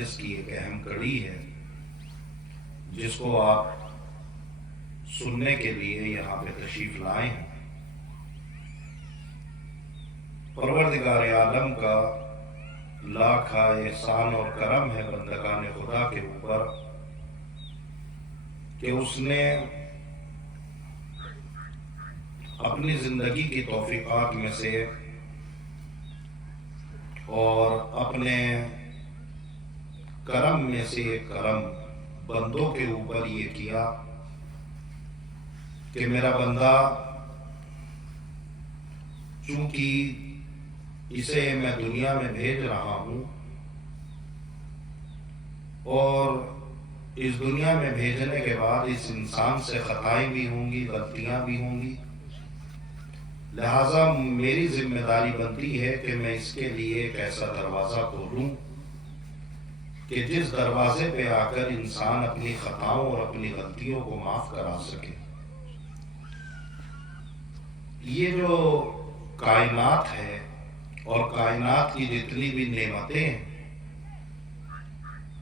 مجالس کی ایک اہم کڑی ہے جس کو آپ سننے کے لیے یہاں پہ تشریف لائے ہیں۔ پروردگار عالم کا لاکھا احسان اور کرم ہے بندگان خدا کے اوپر کہ اس نے اپنی زندگی کی توفیقات میں سے اور اپنے کرم میں سے ایک کرم بندوں کے اوپر یہ کیا کہ میرا بندہ چونکہ اسے میں دنیا میں بھیج رہا ہوں اور اس دنیا میں بھیجنے کے بعد اس انسان سے خطائیں بھی ہوں گی، غلطیاں بھی ہوں گی، لہٰذا میری ذمہ داری بنتی ہے کہ میں اس کے لیے ایک ایسا دروازہ کھولوں کہ جس دروازے پہ آ کر انسان اپنی خطاؤں اور اپنی غلطیوں کو معاف کرا سکے۔ یہ جو کائنات ہے اور کائنات کی جتنی بھی نعمتیں ہیں،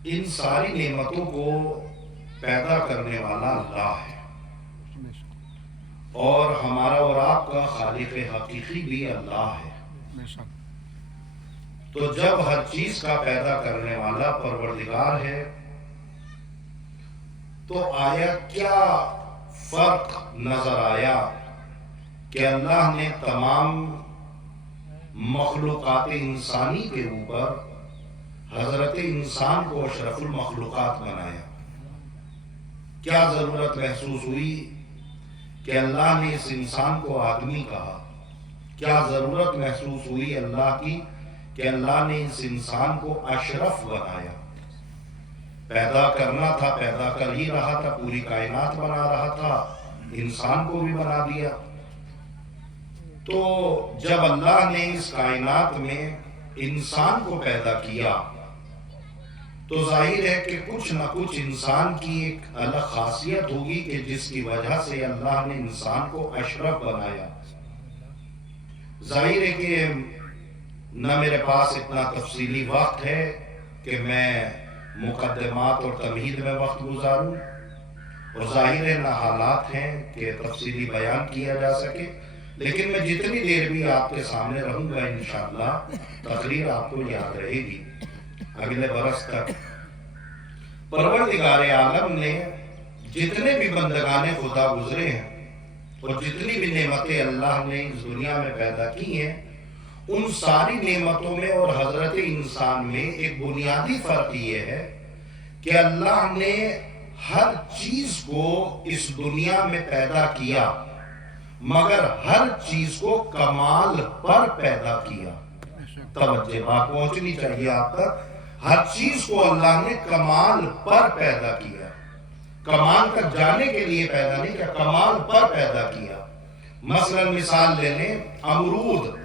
ان ساری نعمتوں کو پیدا کرنے والا اللہ ہے، اور ہمارا اور آپ کا خالق حقیقی بھی اللہ ہے۔ تو جب ہر چیز کا پیدا کرنے والا پروردگار ہے تو آیا کیا فرق نظر آیا کہ اللہ نے تمام مخلوقات انسانی کے اوپر حضرت انسان کو اشرف المخلوقات بنایا؟ کیا ضرورت محسوس ہوئی کہ اللہ نے اس انسان کو آدمی کہا؟ کیا ضرورت محسوس ہوئی اللہ کی کہ اللہ نے اس انسان کو اشرف بنایا؟ پیدا کرنا تھا، پیدا کر ہی رہا تھا، پوری کائنات بنا رہا تھا، انسان کو بھی بنا دیا۔ تو جب اللہ نے اس کائنات میں انسان کو پیدا کیا تو ظاہر ہے کہ کچھ نہ کچھ انسان کی ایک الگ خاصیت ہوگی کہ جس کی وجہ سے اللہ نے انسان کو اشرف بنایا۔ ظاہر ہے کہ نہ میرے پاس اتنا تفصیلی وقت ہے کہ میں مقدمات اور تمہید میں وقت گزاروں، اور ظاہر ہے نہ حالات ہیں کہ تفصیلی بیان کیا جا سکے، لیکن میں جتنی دیر بھی آپ کے سامنے رہوں گا انشاءاللہ تقریر آپ کو یاد رہے گی اگلے برس تک۔ پروردگار عالم نے جتنے بھی بندگان خدا گزرے ہیں اور جتنی بھی نعمتیں اللہ نے اس دنیا میں پیدا کی ہیں، ان ساری نعمتوں میں اور حضرت انسان میں ایک بنیادی فرق یہ ہے کہ اللہ نے ہر چیز کو اس دنیا میں پیدا کیا، مگر ہر چیز کو کمال پر پیدا کیا۔ توجہ بات پہنچنی چاہیے آپ تک۔ ہر چیز کو اللہ نے کمال پر پیدا کیا، کمال تک جانے کے لیے پیدا نہیں کیا، کمال پر پیدا کیا۔ مثلا مثال لے لیں، امرود،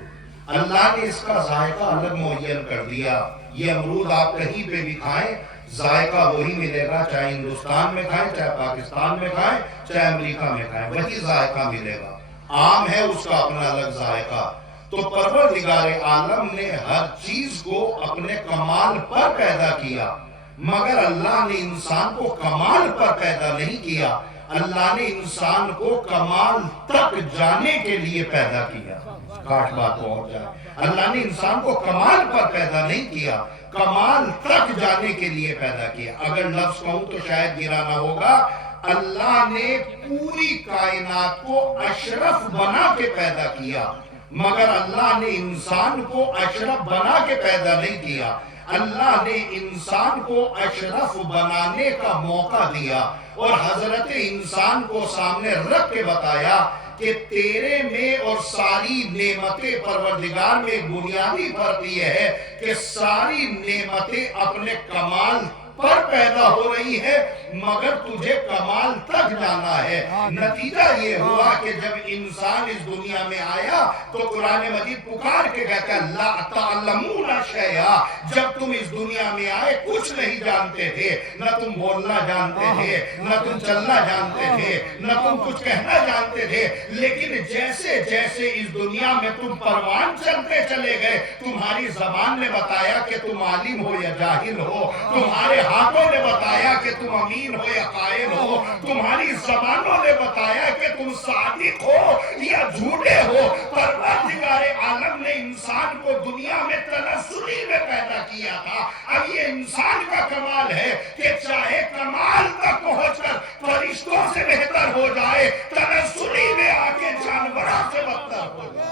اللہ نے اس کا ذائقہ الگ معین کر دیا۔ یہ امرود آپ کہیں پہ بھی کھائیں ذائقہ وہی ملے گا، چاہے ہندوستان میں کھائیں، چاہے پاکستان میں کھائیں، چاہے امریکہ میں کھائیں، وہی ذائقہ ملے گا۔ آم ہے، اس کا اپنا الگ ذائقہ۔ تو پروردگار عالم نے ہر چیز کو اپنے کمال پر پیدا کیا، مگر اللہ نے انسان کو کمال پر پیدا نہیں کیا، اللہ نے انسان کو کمال تک جانے کے لیے پیدا کیا۔ کاٹ بات پہنچ جائے، اللہ نے انسان کو کمال پر پیدا نہیں کیا، کمال تک جانے کے لیے پیدا کیا۔ اگر لفظ کہوں تو شاید گرا نہ ہوگا، اللہ نے پوری کائنات کو اشرف بنا کے پیدا کیا، مگر اللہ نے انسان کو اشرف بنا کے پیدا نہیں کیا۔ اللہ نے انسان کو اشرف بنانے کا موقع دیا اور حضرت انسان کو سامنے رکھ کے بتایا کہ تیرے میں اور ساری نعمتیں پروردگار میں بنیادی فرق یہ ہے کہ ساری نعمتیں اپنے کمال پر پیدا ہو رہی ہے، مگر تجھے کمال تک جانا ہے۔ نتیجہ یہ ہوا کہ جب انسان اس دنیا میں آیا تو قرآن مجید پکار کے کہتا ہے لا تعلمون شیئا، جب تم اس دنیا میں آئے کچھ نہیں جانتے تھے، نہ تم بولنا جانتے تھے، نہ تم چلنا جانتے تھے، نہ تم کچھ کہنا جانتے تھے، لیکن جیسے جیسے اس دنیا میں تم پروان چلتے چلے گئے، تمہاری زبان نے بتایا کہ تم عالم ہو یا جاہل ہو، تمہارے ہاتھوں نے بتایا کہ تم امین ہو یا خائن ہو، تمہاری زبانوں نے بتایا کہ تم صادق ہو یا جھوٹے ہو۔ پروردگار عالم نے انسان کو دنیا میں تنزلی میں پیدا کیا تھا۔ اب یہ انسان کا کمال ہے کہ چاہے کمال تک پہنچ کر فرشتوں سے بہتر ہو جائے، تنزلی میں آ کے جانوروں سے بدتر ہو جائے۔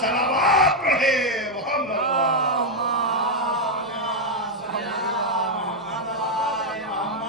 صلوات پڑھے محمد۔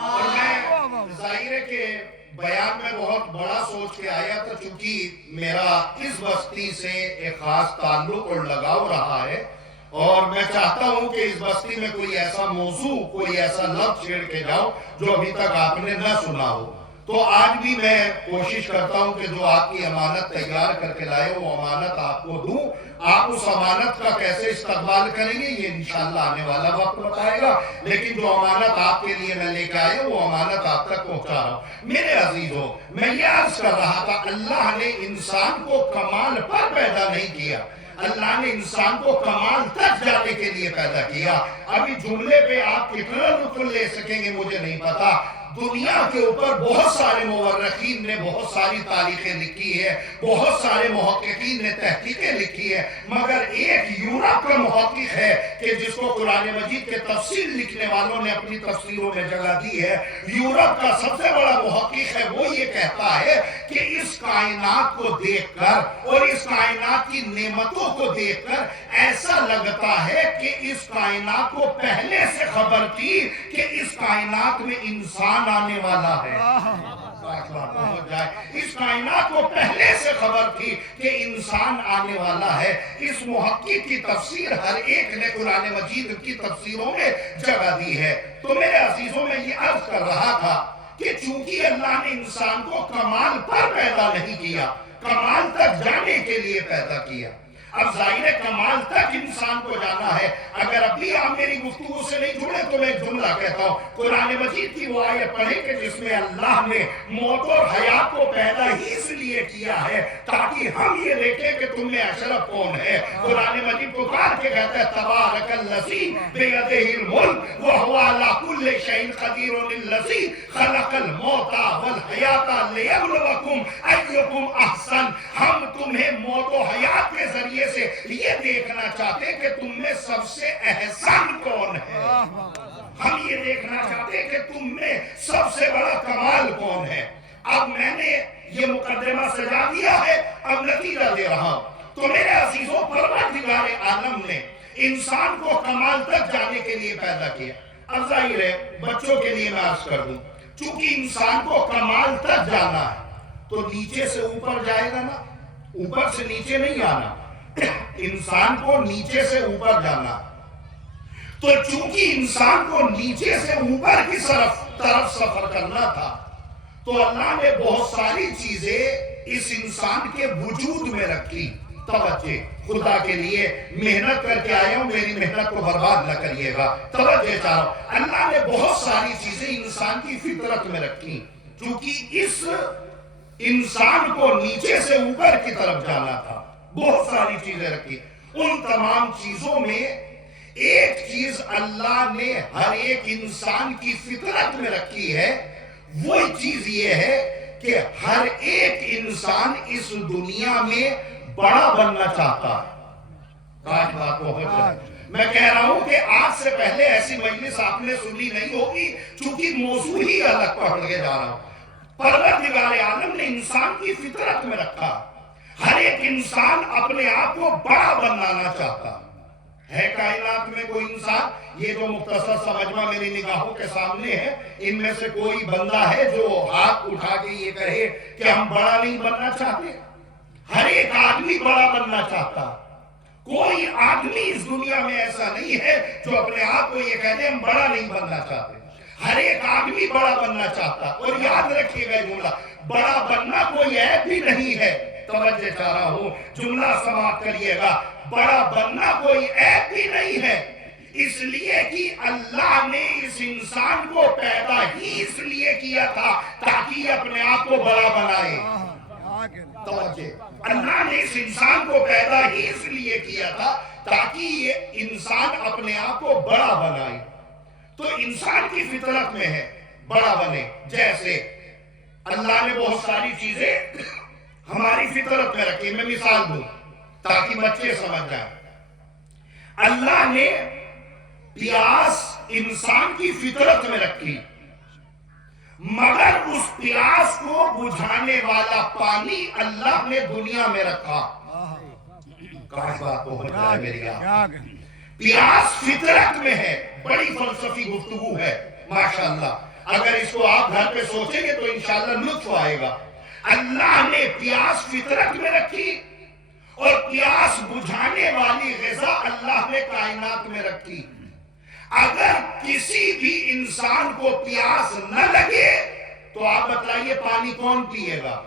اور میں ظاہر کے بیان میں بہت بڑا سوچ کے آیا تھا، چونکہ میرا اس بستی سے ایک خاص تعلق اور لگاؤ رہا ہے، اور میں چاہتا ہوں کہ اس بستی میں کوئی ایسا موضوع، کوئی ایسا لفظ چھیڑ کے جاؤ جو ابھی تک آپ نے نہ سنا ہو۔ تو آج بھی میں کوشش کرتا ہوں کہ جو آپ کی امانت تیار کر کے لائے وہ امانت آپ کو دوں۔ آپ اس امانت کا کیسے استقبال کریں گے یہ انشاءاللہ آنے والا وقت بتائے گا، لیکن جو امانت آپ کے لیے میں لے کے آیا وہ امانت آپ تک پہنچا رہا ہوں۔ میرے عزیزوں، میں یہ عرض کر رہا تھا، اللہ نے انسان کو کمال پر پیدا نہیں کیا، اللہ نے انسان کو کمال تک جانے کے لیے پیدا کیا۔ ابھی جملے پہ آپ کتنا لطف لے سکیں گے مجھے نہیں پتا۔ دنیا کے اوپر بہت سارے مورخین نے بہت ساری تاریخیں لکھی ہے، بہت سارے محققین نے تحقیقیں لکھی ہے، مگر ایک یورپ کا محقق ہے کہ جس کو قرآن مجید کے تفسیر لکھنے والوں نے اپنی تفسیروں میں جگہ دی ہے۔ یورپ کا سب سے بڑا محقق ہے، وہ یہ کہتا ہے کہ اس کائنات کو دیکھ کر اور اس کائنات کی نعمتوں کو دیکھ کر ایسا لگتا ہے کہ اس کائنات کو پہلے سے خبر تھی کہ اس کائنات میں انسان آنے والا ہے۔ اس کائنات کو پہلے سے خبر تھی کہ انسان آنے والا ہے۔ اس محقق کی تفسیر ہر ایک نے قرآن مجید کی تفسیروں میں جگہ دی ہے۔ تو میرے عزیزوں، میں یہ عرض کر رہا تھا کہ چونکہ اللہ نے انسان کو کمال پر پیدا نہیں کیا، کمال تک جانے کے لیے پیدا کیا۔ اب ظاہر کمال تک انسان کو جانا ہے۔ اگر ابھی آپ میری گفتگو سے نہیں جڑے تو میں ایک جملہ کہتا ہوں، قرآن مجید کی وہ آیت پڑھیں کہ جس میں اللہ نے موت اور حیات کو پیدا ہی اس لیے کیا ہے تاکہ ہم یہ دیکھیں کہ تم میں اشرف کون ہے۔ قرآن مجید پکار کے کہتا ہے تبارک الذی بیدہ الملک وہو علی کل شیء قدیر الذی خلق الموت والحیات لیبلوکم ایکم احسن۔ ہم تمہیں موت و حیات کے ذریعے سے یہ دیکھنا چاہتے ہیں کہ تم میں سب سے احسن کون ہے۔ ہم یہ دیکھنا چاہتے ہیں کہ تم میں سب سے بڑا کمال کون ہے۔ اب میں نے یہ مقدمہ سجا دیا ہے، اب نتیجہ دے رہا ہوں۔ تو میرے عزیزوں، پروردگار عالم نے انسان کو کمال تک جانے کے لیے پیدا کیا۔ اب ظاہر ہے بچوں کے لیے میں عرض کر دوں، چونکہ انسان کو کمال تک جانا ہے تو نیچے سے اوپر جائے گا نا، اوپر سے نیچے نہیں آنا، انسان کو نیچے سے اوپر جانا۔ تو چونکہ انسان کو نیچے سے اوپر کی طرف سفر کرنا تھا تو اللہ نے بہت ساری چیزیں اس انسان کے وجود میں رکھی۔ توجہ، خدا کے لیے محنت کر کے آیا ہوں، میری محنت کو برباد نہ کریے گا۔ توجہ چاہو، اللہ نے بہت ساری چیزیں انسان کی فطرت میں رکھی، چونکہ اس انسان کو نیچے سے اوپر کی طرف جانا تھا۔ بہت ساری چیزیں رکھی، ان تمام چیزوں میں ایک چیز اللہ نے ہر ایک انسان کی فطرت میں رکھی ہے، وہ چیز یہ ہے کہ ہر ایک انسان اس دنیا میں بڑا بننا چاہتا ہے۔ آج بات بہت ہے، میں کہہ رہا ہوں کہ آج سے پہلے ایسی مجلس آپ نے سنی نہیں ہوگی، چونکہ موضوع ہی الگ پڑھ کے جا رہا ہوں۔ پروردگار عالم نے انسان کی فطرت میں رکھا، ہر ایک انسان اپنے آپ کو بڑا بنانا چاہتا ہے۔ کائنات میں کوئی انسان، یہ جو مختصر سا مجمع میری نگاہوں کے سامنے ہے، ان میں سے کوئی بندہ ہے جو ہاتھ اٹھا کے یہ کہے کہ ہم بڑا نہیں بننا چاہتے؟ ہر ایک آدمی بڑا بننا چاہتا۔ کوئی آدمی اس دنیا میں ایسا نہیں ہے جو اپنے آپ کو یہ کہتے ہم بڑا نہیں بننا چاہتے۔ ہر ایک آدمی بڑا بننا چاہتا، اور یاد رکھیے گا جملہ، بڑا بننا کوئی عیب بھی نہیں ہے۔ توجہ چاہ رہا ہوں، جملہ سماعت کریے گا، بڑا بننا کوئی عیب بھی نہیں ہے، اس لیے کہ اللہ نے اس انسان کو پیدا ہی اس لیے کیا تھا تاکہ اپنے آپ کو بڑا بنائے۔ توجہ، اللہ نے اس انسان کو پیدا ہی اس لیے کیا تھا تاکہ یہ انسان اپنے آپ کو بڑا بنائے. تو انسان کی فطرت میں ہے بڑا بنے. جیسے اللہ نے بہت ساری چیزیں ہماری فطرت میں رکھی. میں مثال دوں تاکہ بچے سمجھ جائیں. اللہ نے پیاس انسان کی فطرت میں رکھی، مگر اس پیاس کو بجھانے والا پانی اللہ نے دنیا میں رکھا. کاش بات پہنچ جائے میری آپ. پیاس فطرت میں ہے. بڑی فلسفی گفتگو ہے ماشاءاللہ. اگر اس کو آپ گھر پہ سوچیں گے تو انشاءاللہ لطف آئے گا. اللہ نے پیاس فطرت میں رکھی اور پیاس بجھانے والی غذا اللہ نے کائنات میں رکھی. اگر کسی بھی انسان کو پیاس نہ لگے تو آپ بتائیے پانی کون پیے گا؟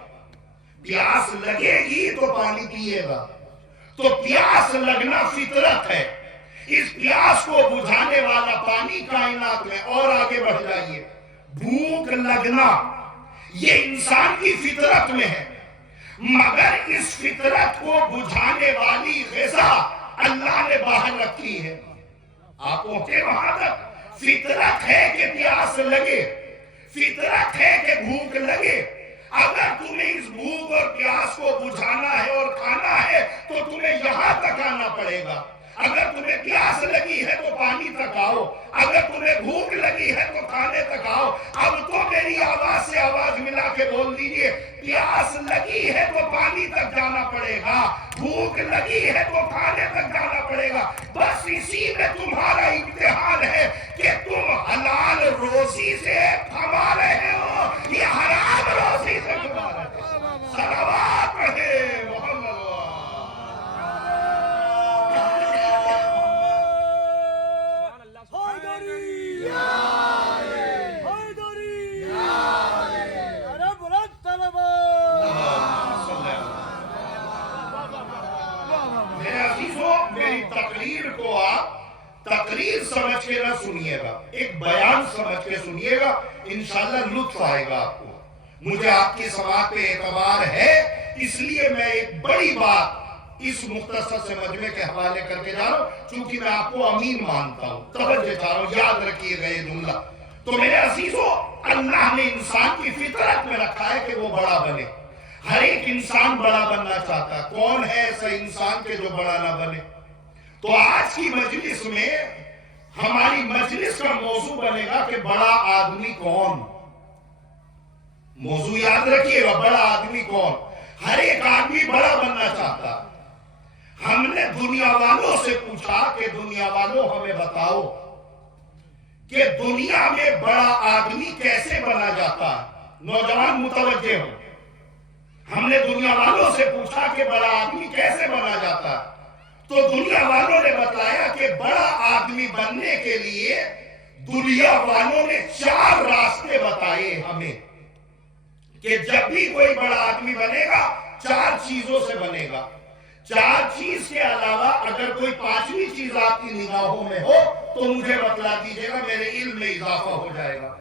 پیاس لگے گی تو پانی پیے گا. تو پیاس لگنا فطرت ہے. اس پیاس کو بجھانے والا پانی کائنات میں. اور آگے بڑھ جائیے. بھوک لگنا یہ انسان کی فطرت میں ہے، مگر اس فطرت کو بجھانے والی غذا اللہ نے باہر رکھی ہے. آپ پہنچے وہاں تک؟ فطرت ہے کہ پیاس لگے، فطرت ہے کہ بھوک لگے. اگر تمہیں اس بھوک اور پیاس کو بجھانا ہے اور کھانا ہے تو تمہیں یہاں تک آنا پڑے گا. اگر تمہیں پیاس لگی ہے تو پانی تک آؤ، اگر تمہیں بھوک لگی ہے تو کھانے تک آؤ. اب تو میری آواز سے آواز ملا کے بول دیجئے، پیاس لگی ہے تو پانی تک جانا پڑے گا، بھوک لگی ہے تو کھانے تک جانا پڑے گا. بس اسی میں تمہارا امتحان ہے کہ تم حلال روزی سے کما رہے ہو یا حرام روزی سے کما رہے ہو. صلوات رہے محمد. میری تقریر کو آپ تقریر سمجھ کے نہ سنیے گا، ایک بیان سمجھ کے سنیے گا. انشاءاللہ لطف آئے گا آپ کو. مجھے آپ کی سماعت پہ اعتبار ہے، اس لیے میں ایک بڑی بات اس مختصر سے مجمع کے حوالے کر کے جا رہا ہوں، چونکہ میں آپ کو امین مانتا ہوں. توجہ چاہ رہا ہوں، یاد رکھیے گا یہ جملہ. تو میرے عزیزو، اللہ نے انسان کی فطرت میں رکھا ہے کہ وہ بڑا بنے. ہر ایک انسان بڑا بننا چاہتا ہے. کون ہے ایسا انسان کے جو بڑا نہ بنے؟ تو آج کی مجلس میں ہماری مجلس کا موضوع بنے گا کہ بڑا آدمی کون. موضوع یاد رکھیے گا، بڑا آدمی کون. ہر ایک آدمی بڑا بننا چاہتا. ہم نے دنیا والوں سے پوچھا کہ دنیا والوں ہمیں بتاؤ کہ دنیا میں بڑا آدمی کیسے بنا جاتا ہے. نوجوان متوجہ ہو. ہم نے دنیا والوں سے پوچھا کہ بڑا آدمی کیسے بنا جاتا ہے. تو دنیا والوں نے بتایا کہ بڑا آدمی بننے کے لیے دنیا والوں نے 4 راستے بتائے ہمیں کہ جب بھی کوئی بڑا آدمی بنے گا 4 چیزوں سے بنے گا. 4 چیز کے علاوہ اگر کوئی 5ویں چیز آپ کی نگاہوں میں ہو تو مجھے بتلا دیجئے گا، میرے علم میں اضافہ ہو جائے گا.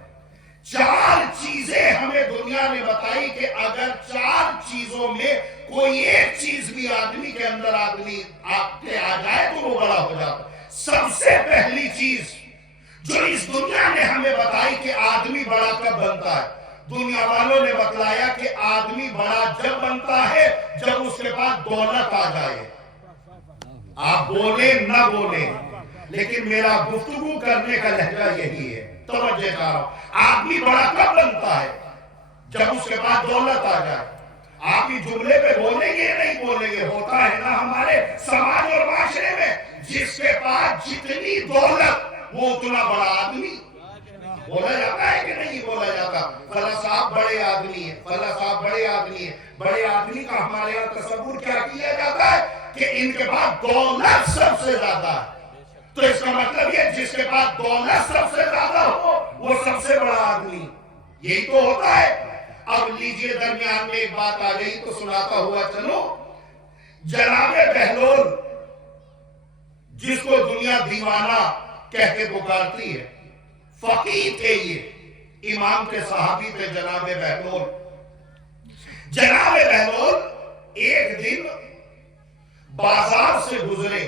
4 چیزیں ہمیں دنیا نے بتائی کہ اگر 4 چیزوں میں کوئی ایک چیز بھی آدمی کے اندر آدمی آپ کے آ جائے تو وہ بڑا ہو جاتا. سب سے پہلی چیز جو اس دنیا نے ہمیں بتائی کہ آدمی بڑا کب بنتا ہے، دنیا والوں نے بتلایا کہ آدمی بڑا جب بنتا ہے جب اس کے پاس دولت آ جائے. آپ بولیں نہ بولیں لیکن میرا گفتگو کرنے کا لہجہ یہی ہے. توجہ چاہ رہا ہوں. آدمی بڑا کب بنتا ہے؟ جب اس کے پاس دولت آ جائے. آپ ہی جملے پہ بولیں گے یا نہیں بولیں گے؟ ہوتا ہے نا ہمارے سماج اور معاشرے میں، جس کے پاس جتنی دولت وہ اتنا بڑا آدمی. بولا جاتا ہے کہ نہیں بولا جاتا؟ فلاں صاحب بڑے آدمی ہیں، فلاں صاحب بڑے آدمی ہیں. بڑے آدمی کا ہمارے یہاں تصور کیا کیا جاتا ہے کہ ان کے پاس دولت سب سے زیادہ ہے. تو اس کا مطلب یہ جس کے پاس دولت سب سے زیادہ ہو وہ سب سے بڑا آدمی. یہی تو ہوتا ہے. اب لیجئے درمیان میں ایک بات آ گئی تو سناتا ہوا چلو. جناب بہلول جس کو دنیا دیوانہ کہہ کے پکارتی ہے، فقیہ تھے، یہ امام کے صحابی تھے جناب بہلول. جناب بہلول ایک دن بازار سے گزرے